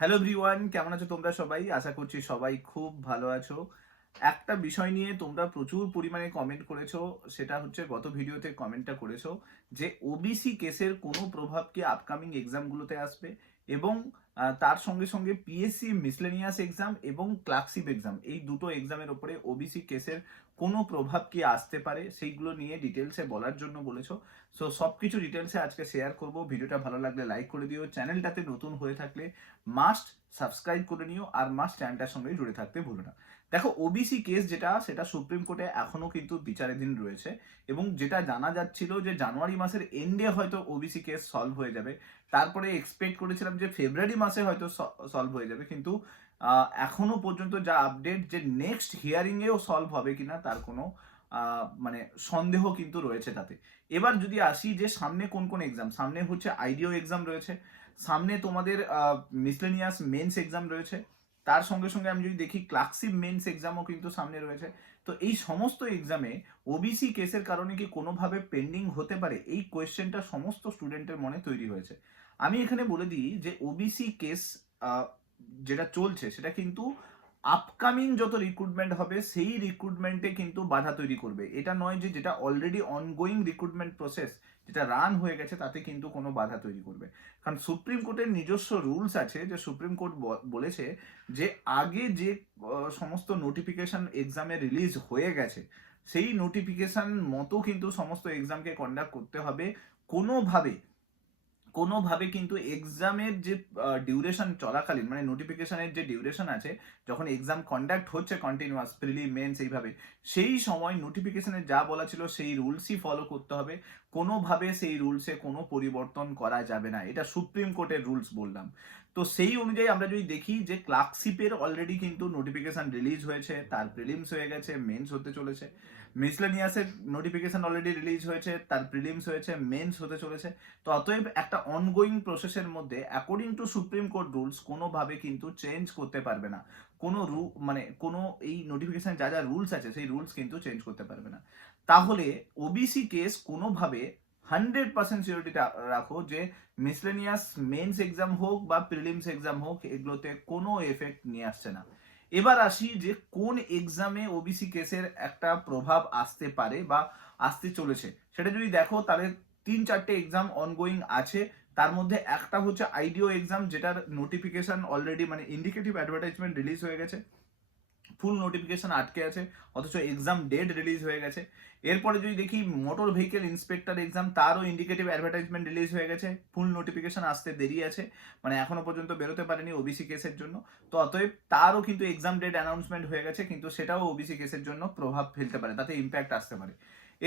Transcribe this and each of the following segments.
Hello everyone, কেমন আছো তোমরা সবাই? আশা করছি সবাই খুব ভালো আছো। একটা বিষয় নিয়ে তোমরা প্রচুর পরিমাণে কমেন্ট করেছো, সেটা হচ্ছে গত ভিডিওতে কমেন্টটা করেছো যে ওবিসি কেসের কোনো প্রভাব কি আপকামিং এক্সামগুলোতে আসবে, এবং তার সঙ্গে সঙ্গে পিএসসি মিসলেনিয়াস এক্সাম এবং ক্লার্কশিপ এক্সাম, এই দুটো এক্সামের ওপরে ওবিসি কেসের কোনো প্রভাব কি আসতে পারে সেইগুলো নিয়ে ডিটেলসে বলার জন্য বলেছো। সো সব কিছু ডিটেলসে আজকে শেয়ার করব। ভিডিওটা ভালো লাগলে লাইক করে দিও, চ্যানেলটাতে নতুন হয়ে থাকলে মাস্ট সাবস্ক্রাইব করে নিও, আর মাস্ট চ্যানেলটার সঙ্গে জুড়ে থাকতে ভুলো না। দেখো, ওবিসি কেস যেটা, সেটা সুপ্রিম কোর্টে এখনো কিন্তু বিচারাধীন রয়েছে, এবং যেটা জানা যাচ্ছিল যে জানুয়ারি মাসের এন্ডে হয়তো ওবিসি কেস সলভ হয়ে যাবে। তারপরে এক্সপেক্ট করেছিলাম যে ফেব্রুয়ারি মাসে হয়তো সলভ হয়ে যাবে, কিন্তু এখনো পর্যন্ত যা আপডেট যে নেক্সট হিয়ারিং এও সলভ হবে কিনা তার কোনো মানে সন্দেহ কিন্তু রয়েছে তাতে। এবার যদি আসি যে সামনে কোন কোন এক্সাম, সামনে হচ্ছে আইডিও এক্সাম রয়েছে, সামনে তোমাদের মিসলেনিয়াস মেন্স এক্সাম রয়েছে, তার সঙ্গে সঙ্গে আমি যদি দেখি ক্লার্কশিপ মেন্স এক্সামও কিন্তু সামনে রয়েছে। তো এই সমস্ত এক্সামে ওবিসি কেসের কারণে কি কোনোভাবে পেন্ডিং হতে পারে, এই কোয়েশ্চেনটা সমস্ত স্টুডেন্টের মনে তৈরি হয়েছে। আমি এখানে বলে দিই যে ওবিসি কেস যেটা চলছে সেটা কিন্তু আপকামিং যত রিক্রুটমেন্ট হবে সেই রিক্রুটমেন্টে কিন্তু বাধা তৈরি করবে। এটা নয় যে যেটা অলরেডি অনগোয়িং রিক্রুটমেন্ট প্রসেস, যেটা রান হয়ে গেছে, তাতে কিন্তু কোনো বাধা তৈরি করবে। কারণ সুপ্রিম কোর্টের নিজস্ব রুলস আছে, যে সুপ্রিম কোর্ট বলেছে যে আগে যে সমস্ত নোটিফিকেশন এক্সামে রিলিজ হয়ে গেছে সেই নোটিফিকেশন মতো কিন্তু সমস্ত এক্সামকে কন্ডাক্ট করতে হবে। কোনোভাবে কোনোভাবে কিন্তু এক্সামের যে ডিউরেশন চলাকালীন, মানে নোটিফিকেশনের যে ডিউরেশন আছে, যখন এক্সাম কন্ডাক্ট হচ্ছে কন্টিনিউয়াস প্রিলি মেন্স এইভাবে, সেই সময় নোটিফিকেশনে যা বলা ছিল সেই রুলসই ফলো করতে হবে। কোনোভাবে সেই রুলসে কোনো পরিবর্তন করা যাবে না, এটা সুপ্রিম কোর্টের রুলস বললাম। তো সেই অনুযায়ী আমরা যদি দেখি যে ক্লার্কশিপের অলরেডি কিন্তু নোটিফিকেশন রিলিজ হয়েছে, তার প্রিলিমস হয়ে গেছে, মেন্স হতে চলেছে। মিসলেনিয়াসের নোটিফিকেশন অলরেডি রিলিজ হয়েছে, তার প্রিলিমস হয়েছে, মেন্স হতে চলেছে। তো অতএব একটা অনগোয়িং প্রসেসের মধ্যে according to supreme court rules কোনোভাবে কিন্তু চেঞ্জ করতে পারবে না। কোনো মানে কোনো এই নোটিফিকেশন যা যা রুলস আছে সেই রুলস কিন্তু চেঞ্জ করতে পারবে না। তাহলে ওবিসি কেস কোনোভাবে 100% সিওরিটি রাখো যে মিসলেনিয়াস মেন্স এক্সাম হোক বা প্রিলিমস এক্সাম হোক, এগুলোতে কোনো এফেক্ট নিয়ে আসছে না। এবার আসি যে কোন এক্সামে ওবিসি কেসের একটা প্রভাব আসতে পারে বা আসতে চলেছে। সেটা যদি দেখো তাহলে 3-4টে এক্সাম অনগোয়িং আছে। তার মধ্যে একটা হচ্ছে আইডিও এক্সাম, যেটার নোটিফিকেশন অলরেডি, মানে ইন্ডিকেটিভ অ্যাডভার্টাইজমেন্ট রিলিজ হয়ে গেছে, ফুল নোটিফিকেশন আটকে আছে, অথচ এক্সাম ডেট রিলিজ হয়ে গেছে। এরপরে যদি দেখি মোটর ভেহিকেল ইন্সপেক্টর এক্সাম, তারও ইন্ডিকেটিভ অ্যাডভার্টাইজমেন্ট রিলিজ হয়ে গেছে, ফুল নোটিফিকেশন আসতে দেরি আছে, মানে এখনো পর্যন্ত বেরোতে পারেনি ওবিসি কেসের জন্য। তো অতএব তারও কিন্তু এক্সাম ডেট অ্যানাউন্সমেন্ট হয়ে গেছে, কিন্তু সেটাও ওবিসি কেসের জন্য প্রভাব ফেলতে পারে, তাতে ইম্প্যাক্ট আসতে পারে।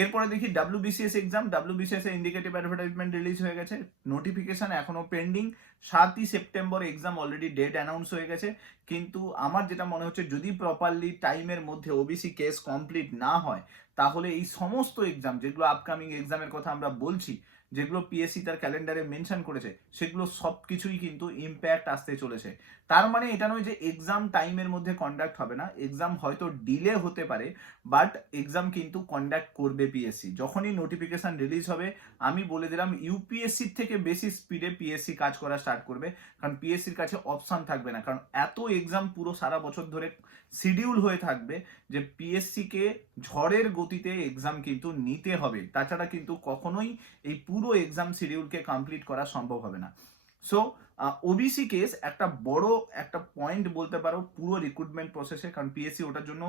এরপরে দেখি ডাব্লিউবিসিএস এক্সাম, ডাব্লিউবিসিএস এর ইন্ডিকেটিভ অ্যাডভার্টাইজমেন্ট রিলিজ হয়ে গেছে, নোটিফিকেশন এখনো পেন্ডিং। 7ই September exam already date announce হয়ে গেছে, কিন্তু আমার যেটা মনে হচ্ছে যদি প্রপারলি টাইমের মধ্যে ওবিসি কেস কমপ্লিট না হয়, তাহলে এই সমস্ত এক্সাম যেগুলো আপকামিং এক্সামের কথা আমরা বলছি, যেগুলো পিএসসি তার ক্যালেন্ডারে মেনশন করেছে, সেগুলো সব কিছুই কিন্তু ইম্প্যাক্ট আসতে চলেছে। তার মানে এটা নয় যে এক্সাম টাইমের মধ্যে কন্ডাক্ট হবে না, এক্সাম হয়তো ডিলে হতে পারে, বাট এক্সাম কিন্তু কন্ডাক্ট করবে পিএসসি। যখনই নোটিফিকেশন রিলিজ হবে, আমি বলে দিলাম ইউপিএসসির থেকে বেশি স্পিডে পিএসসি কাজ করা স্টার্ট করবে, কারণ পিএসসির কাছে অপশন থাকবে না, কারণ এত এক্সাম পুরো সারা বছর ধরে শিডিউল হয়ে থাকবে যে পিএসসি কে ঝড়ের গতিতে এক্সাম কিন্তু নিতে হবে, তাছাড়া কিন্তু কখনোই এই পুরো এক্সাম শিডিউলকে কমপ্লিট করা সম্ভব হবে না। সো ওবিসি কেস একটা বড় একটা পয়েন্ট বলতে পারো পুরো রিক্রুটমেন্ট প্রসেসে, কারণ পিএসসি ওটার জন্য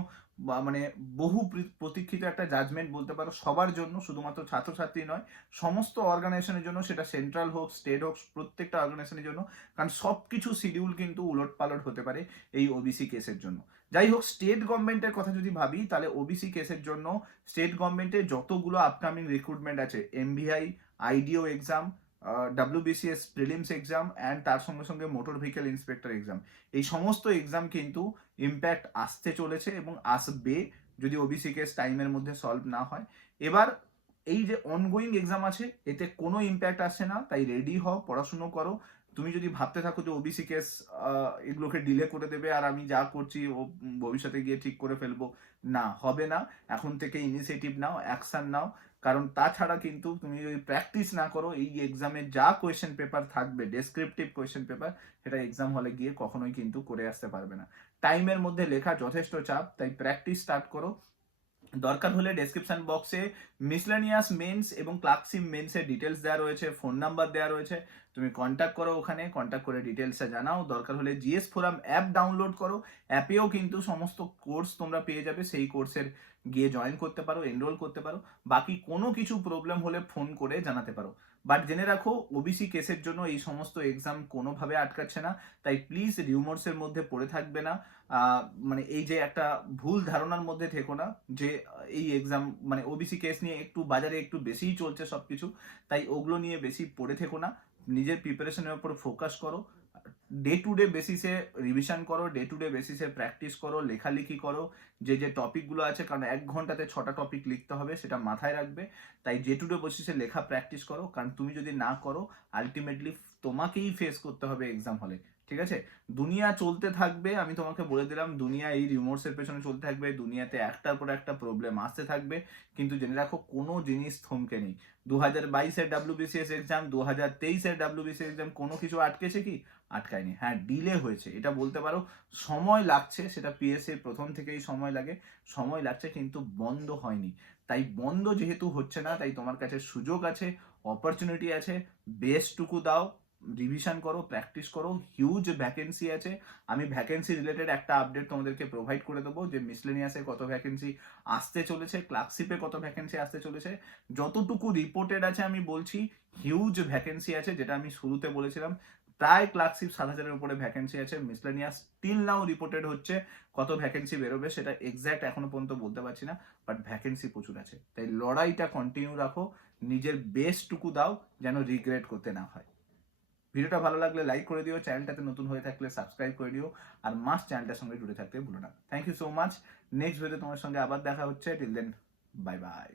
মানে বহু প্রতীক্ষিত একটা জাজমেন্ট বলতে পারো সবার জন্য, শুধুমাত্র ছাত্রছাত্রী নয়, সমস্ত অর্গানাইজেশনের জন্য, সেটা সেন্ট্রাল হোক স্টেট হোক, প্রত্যেকটা অর্গানাইজেশনের জন্য, কারণ সব কিছু শিডিউল কিন্তু উলট পালট হতে পারে এই ওবিসি কেসের জন্য। যাই হোক, স্টেট গভর্নমেন্টের কথা যদি ভাবি, তাহলে ওবিসি কেসের জন্য স্টেট গভর্নমেন্টের যতগুলো আপকামিং রিক্রুটমেন্ট আছে, MVI, IDEO exam, WBCS prelims exam and তার সঙ্গে সঙ্গে মোটর ভেহিকেল ইন্সপেক্টর এক্সাম, এই সমস্ত এক্সাম কিন্তু ইম্প্যাক্ট আসতে চলেছে এবং আসবে যদি ওবিসি কেস টাইমের মধ্যে সলভ না হয়। এবার এই যে অনগোয়িং এক্সাম আছে, এতে কোনো ইম্প্যাক্ট আসছে না, তাই রেডি হও, পড়াশুনো করো, তুমি যদি ভাবতে থাকো যে ওবিসি কেস এগুলোকে ডিলে করে দেবে আর আমি যা করছি ও ভবিষ্যতে গিয়ে ঠিক করে ফেলবো, না হবে না। এখন থেকে ইনিশিয়েটিভ নাও, অ্যাকশন নাও। কারণ তাছাড়া কিন্তু তুমি যদি প্র্যাকটিস না করো, এই এক্সামে যা কোয়েশ্চেন পেপার থাকবে, ডেসক্রিপটিভ কোয়েশ্চেন পেপার, সেটা এক্সাম হলে গিয়ে কখনোই কিন্তু করে আসতে পারবে না। টাইমের মধ্যে লেখা যথেষ্ট চাপ, তাই প্র্যাকটিস স্টার্ট করো। দরকার হলে ডেসক্রিপশন বক্সে মিসলেনিয়াস মেন্স এবং ক্লার্কশিপ মেন্সের ডিটেলস দেওয়া রয়েছে, ফোন নাম্বার দেওয়া রয়েছে, তুমি কন্ট্যাক্ট করো, ওখানে কন্ট্যাক্ট করে ডিটেলসে জানাও। দরকার হলে জিএস ফোরাম অ্যাপ ডাউনলোড করো, অ্যাপেও কিন্তু সমস্ত কোর্স তোমরা পেয়ে যাবে, সেই কোর্সের গিয়ে জয়েন করতে পারো, এনরোল করতে পারো। বাকি কোনো কিছু প্রবলেম হলে ফোন করে জানাতে পারো। বাট জেনে রাখো, ওবিসি কেসের জন্য এই সমস্ত এক্সাম কোনোভাবে আটকাচ্ছে না, তাই প্লিজ রিউমার্সের মধ্যে পড়ে থাকবে না। মানে এই যে একটা ভুল ধারণার মধ্যে থেকো না যে এই এক্সাম মানে ওবিসি কেস নিয়ে একটু বাজারে একটু বেশিই চলছে সবকিছু, তাই ওগুলো নিয়ে বেশি পড়ে থেকো না। নিজের প্রিপারেশনের উপর ফোকাস করো, ডে টু ডে বেসিসে রিভিশন করো, ডে টু ডে বেসিসে প্র্যাকটিস করো, লেখালেখি করো। যে যে টপিকগুলো আছে, কারণ 1 ঘন্টাতে 6টা টপিক লিখতে হবে, সেটা মাথায় রাখবে। তাই ডে টু ডে বেসিসে লেখা প্র্যাকটিস করো, কারণ তুমি যদি না করো আলটিমেটলি তোমাকেই ফেস করতে হবে এক্সাম হলে। ঠিক আছে? দুনিয়া চলতে থাকবে, আমি তোমাকে বলে দিলাম, দুনিয়া এই রিমোটসের পেছনে চলতে থাকবে, দুনিয়াতে একটার পর একটা প্রবলেম আসতে থাকবে, কিন্তু জেনে রাখো কোনো জিনিস থমকে নেই। 2022-এর WBCS এক্সাম, 2023-এর WBCS এক্সাম, কোনো কিছু আটকেছে কি? আটকায়নি। হ্যাঁ, ডিলে হয়েছে, এটা বলতে পারো। সময় লাগছে, সেটা পিএসসি প্রথম থেকেই সময় লাগে, সময় লাগছে, কিন্তু বন্ধ হয়নি। তাই বন্ধ যেহেতু হচ্ছে না, তাই তোমার কাছে সুযোগ আছে, অপরচুনিটি আছে, বেস্টটুকু দাও, রিভিশন করো, প্র্যাকটিস করো। হিউজ ভ্যাকেন্সি আছে, আমি ভ্যাকেন্সি রিলেটেড একটা আপডেট তোমাদেরকে প্রোভাইড করে দেবো, যে মিসলেনিয়াসে কত ভ্যাকেন্সি আসতে চলেছে, ক্লার্কশিপে কত ভ্যাকেন্সি আসতে চলেছে। যতটুকু রিপোর্টেড আছে আমি বলছি, হিউজ ভ্যাকেন্সি আছে, যেটা আমি শুরুতে বলেছিলাম। প্রায় ক্লার্কশিপ 7,000-এর উপরে ভ্যাকেন্সি আছে। মিসলেনিয়াস টিল নাও রিপোর্টেড হচ্ছে, কত ভ্যাকেন্সি বেরোবে সেটা এক্স্যাক্ট এখনো পর্যন্ত বলতে পারছি না, বাট ভ্যাকেন্সি প্রচুর আছে। তাই লড়াইটা কন্টিনিউ রাখো, নিজের বেস্টটুকু দাও, যেন রিগ্রেট করতে না হয়। ভিডিওটা ভালো লাগলে লাইক করে দিও, চ্যানেলটাতে নতুন হয়ে থাকলে সাবস্ক্রাইব করে দিও, আর মাস্ট চ্যানেলটার সঙ্গে জুড়ে থাকতে ভুলো না। Thank you so much. Next video তোমার সঙ্গে আবার দেখা হচ্ছে। Till then, bye by.